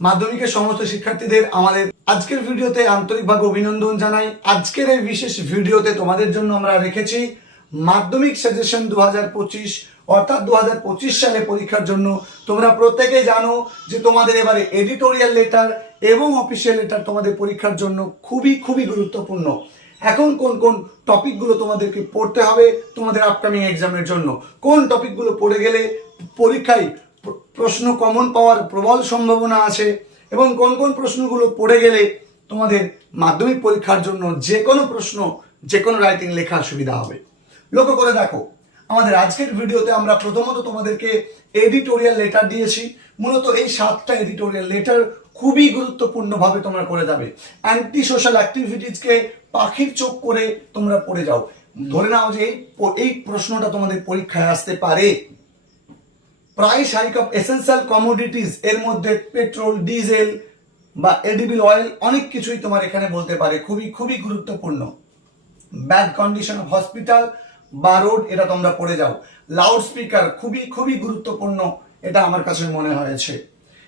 মাধ্যমিকের সমস্ত শিক্ষার্থীদের আমাদের আজকের ভিডিওতে আন্তরিকভাবে অভিনন্দন জানাই। আজকের এই বিশেষ ভিডিওতে তোমাদের জন্য আমরা রেখেছি মাধ্যমিক সাজেশন 2025, অর্থাৎ 2025 সালে পরীক্ষার জন্য। তোমরা প্রত্যেকেই জানো যে তোমাদের এবারে এডিটোরিয়াল লেটার এবং অফিসিয়াল লেটার তোমাদের পরীক্ষার জন্য খুবই গুরুত্বপূর্ণ। এখন কোন কোন টপিকগুলো তোমাদেরকে পড়তে হবে তোমাদের আপকামিং এক্সামের জন্য, কোন টপিকগুলো পড়ে গেলে পরীক্ষায় প্রশ্ন কমন পাওয়ার প্রবল সম্ভাবনা আছে, এবং কোন কোন প্রশ্নগুলো পড়ে গেলে তোমাদের মাধ্যমিক পরীক্ষার জন্য যে কোনো প্রশ্ন যে কোনো রাইটিং লেখার সুবিধা হবে। লক্ষ্য করে দেখো, আমাদের আজকের ভিডিওতে আমরা প্রথমত তোমাদেরকে এডিটোরিয়াল লেটার দিয়েছি। মূলত এই 7টা এডিটোরিয়াল লেটার খুবই গুরুত্বপূর্ণভাবে তোমরা করে যাবে। অ্যান্টি সোশ্যাল অ্যাক্টিভিটিসকে পাখির চোখ করে তোমরা পড়ে যাও। ধরে নাও যে এই প্রশ্নটা তোমাদের পরীক্ষায় আসতে পারে, price hike of essential commodities, এর মধ্যে পেট্রোল, ডিজেল বা এডিবল অয়েল অনেক কিছুই তোমার এখানে বলতে পারে, খুবই গুরুত্বপূর্ণ। ব্যাড কন্ডিশন অফ হসপিটাল বা রোড, এটা তোমরা পড়ে যাও। লাউড স্পিকার খুবই গুরুত্বপূর্ণ, এটা আমার কাছে মনে হয়েছে।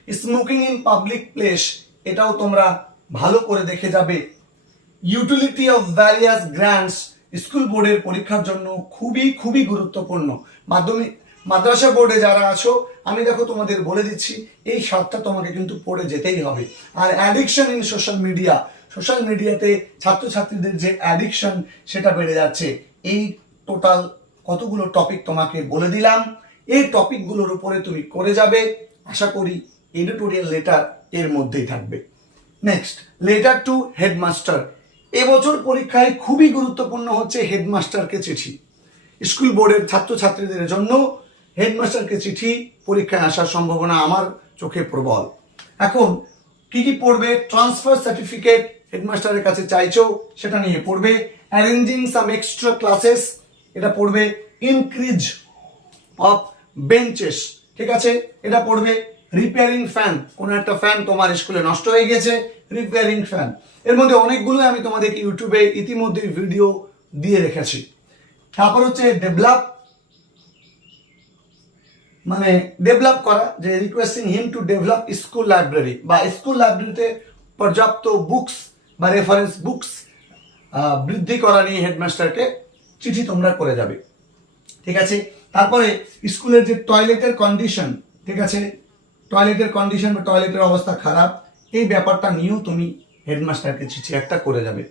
স্মোকিং ইন পাবলিক প্লেস, এটাও তোমরা ভালো করে দেখে যাবে। Utility of various grants, school বোর্ডের পরীক্ষার জন্য খুবই গুরুত্বপূর্ণ। মাদ্রাসা বোর্ডে যারা আছো, আমি দেখো তোমাদের বলে দিচ্ছি এই 7টা তোমাকে কিন্তু পড়ে যেতেই হবে। আর addiction in social media, social মিডিয়াতে ছাত্রছাত্রীদের যে অ্যাডিকশন সেটা বেড়ে যাচ্ছে। এই টোটাল কতগুলো টপিক তোমাকে বলে দিলাম, এই টপিকগুলোর উপরে তুমি করে যাবে। আশা করি এডিটোরিয়াল লেটার এর মধ্যেই থাকবে। Next, letter to headmaster. এবছর পরীক্ষায় খুবই গুরুত্বপূর্ণ হচ্ছে হেডমাস্টারকে চিঠি। স্কুল বোর্ডের ছাত্রছাত্রীদের জন্য হেডমাস্টারকে চিঠি পরীক্ষায় আসার সম্ভাবনা আমার চোখে প্রবল। এখন কি পড়বে? ট্রান্সফার সার্টিফিকেট হেডমাস্টারের কাছে চাইছো, সেটা নিয়ে পড়বে। অ্যারেঞ্জিং সাম এক্সট্রা ক্লাসেস, এটা পড়বে। ইনক্রিজ অফ বেঞ্চেস, ঠিক আছে, এটা পড়বে। রিপেয়ারিং ফ্যান, কোনো একটা ফ্যান তোমার স্কুলে নষ্ট হয়ে গেছে, রিপেয়ারিং ফ্যান। এর মধ্যে অনেকগুলো আমি তোমাদেরকে ইউটিউবে ইতিমধ্যে ভিডিও দিয়ে রেখেছি। তারপর হচ্ছে ডেভেলপ, মানে ডেভেলপ করা, যে requesting him to develop school library, বা স্কুল লাইব্রেরিতে পর্যাপ্ত বুকস বা রেফারেন্স বুকস বৃদ্ধি করা নিয়ে হেডমাস্টারকে চিঠি তোমরা করে যাবে, ঠিক আছে। তারপরে স্কুলের যে টয়লেটের কন্ডিশন, ঠিক আছে, টয়লেটের কন্ডিশন বা টয়লেটের অবস্থা খারাপ, এই ব্যাপারটা নিয়েও তুমি হেডমাস্টারকে চিঠি একটা করে যাবে।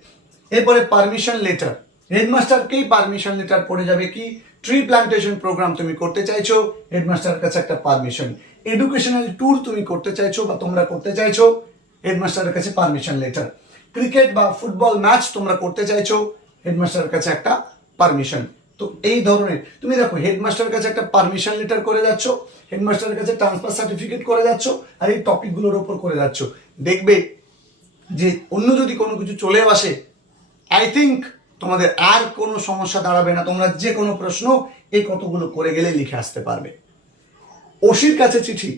এরপরে পারমিশন লেটার, হেডমাস্টারকেই পারমিশন লেটার পড়ে যাবে। কি ট্রি প্ল্যান্টেশন প্রোগ্রাম তুমি করতে চাইছো, হেডমাস্টারের কাছে একটা পারমিশন। এডুকেশনাল ট্যুর তুমি করতে চাইছো বা তোমরা করতে চাইছো, হেডমাস্টারের কাছে পারমিশন লেটার। ক্রিকেট বা ফুটবল ম্যাচ তোমরা করতে চাইছো, হেডমাস্টারের কাছে একটা পারমিশন। তো এই ধরনের তুমি দেখো, হেডমাস্টারের কাছে একটা পারমিশন লেটার করে যাচ্ছ, হেডমাস্টারের কাছে ট্রান্সফার সার্টিফিকেট করে যাচ্ছ, আর এই টপিকগুলোর ওপর করে যাচ্ছ। দেখবে যে অন্য যদি কোনো কিছু চলে আসে, আই থিঙ্ক তোমাদের আর কোনো সমস্যা দাঁড়াবে না। তোমরা যে কোনো প্রশ্ন এই কতগুলো করে গেলে লিখে আসতে পারবে। ওসির কাছে চিঠি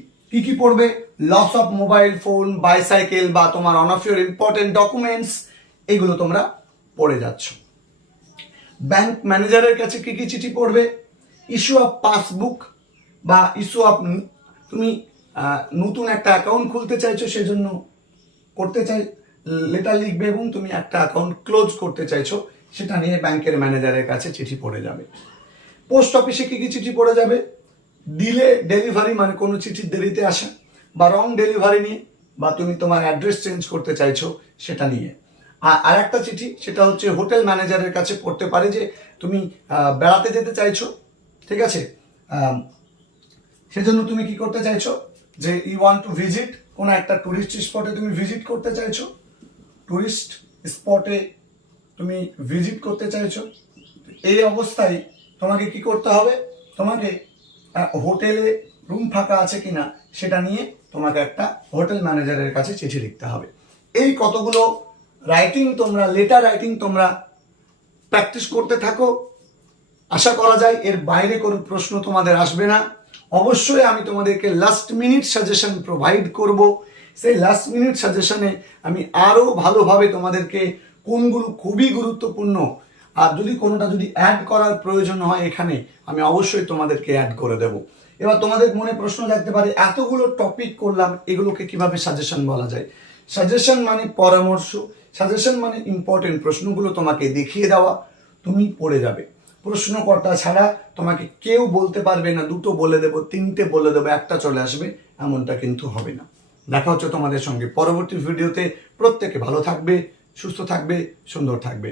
কি পড়বে? Loss of mobile phone, bicycle বা তোমার one of your important documents, এগুলো তোমরা পড়ে যাচ্ছ। ব্যাংক ম্যানেজারের কাছে কি চিঠি পড়বে? ইস্যু অফ পাসবুক বা ইস্যু অফ, তুমি নতুন একটা অ্যাকাউন্ট খুলতে চাইছো, সেজন্য করতে চাই লেটার লিখবে, এবং তুমি একটা অ্যাকাউন্ট ক্লোজ করতে চাইছো, সেটা নিয়ে ব্যাংকের ম্যানেজারের কাছে চিঠি পড়ে যাবে। পোস্ট অফিসে কি চিঠি পড়ে যাবে? ডিলে ডেলিভারি, মানে কোনো চিঠি দেরিতে আসা বা রং ডেলিভারি নিয়ে, বা তুমি তোমার অ্যাড্রেস চেঞ্জ করতে চাইছো, সেটা নিয়ে। আর একটা চিঠি, সেটা হচ্ছে হোটেল ম্যানেজারের কাছে পড়তে পারে যে তুমি বেড়াতে যেতে চাইছো, ঠিক আছে, সেজন্য তুমি কি করতে চাইছো, যে ইউ ওয়ান্ট টু ভিজিট, কোনো একটা টুরিস্ট স্পটে তুমি ভিজিট করতে চাইছো, টুরিস্ট স্পটে তুমি ভিজিট করতে চাইছো। এই অবস্থায় তোমাকে কি করতে হবে? তোমাকে হোটেলে রুম ফাঁকা আছে কিনা সেটা নিয়ে তোমাকে একটা হোটেল ম্যানেজারের কাছে চিঠি লিখতে হবে। এই কতগুলো রাইটিং তোমরা, লেটার রাইটিং তোমরা প্র্যাকটিস করতে থাকো। আশা করা যায় এর বাইরে কোনো প্রশ্ন তোমাদের আসবে না। অবশ্যই আমি তোমাদেরকে লাস্ট মিনিট সাজেশন প্রোভাইড করব। সেই লাস্ট মিনিট সাজেশনে আমি আরও ভালোভাবে তোমাদেরকে কোনগুলো খুবই গুরুত্বপূর্ণ, আর যদি কোনোটা যদি অ্যাড করার প্রয়োজন হয় এখানে, আমি অবশ্যই তোমাদেরকে অ্যাড করে দেব। এবার তোমাদের মনে প্রশ্ন জাগতে পারে, এতগুলো টপিক করলাম, এগুলোকে কিভাবে সাজেশন বলা যায়? সাজেশন মানে পরামর্শ, সাজেশন মানে ইম্পর্টেন্ট প্রশ্নগুলো তোমাকে দেখিয়ে দেওয়া, তুমি পড়ে যাবে। প্রশ্নকর্তা ছাড়া তোমাকে কেউ বলতে পারবে না দুটো বলে দেবো, তিনটে বলে দেবো, একটা চলে আসবে, এমনটা কিন্তু হবে না। দেখা হচ্ছে তোমাদের সঙ্গে পরবর্তী ভিডিওতে। প্রত্যেকে ভালো থাকবে, সুস্থ থাকবে, সুন্দর থাকবে।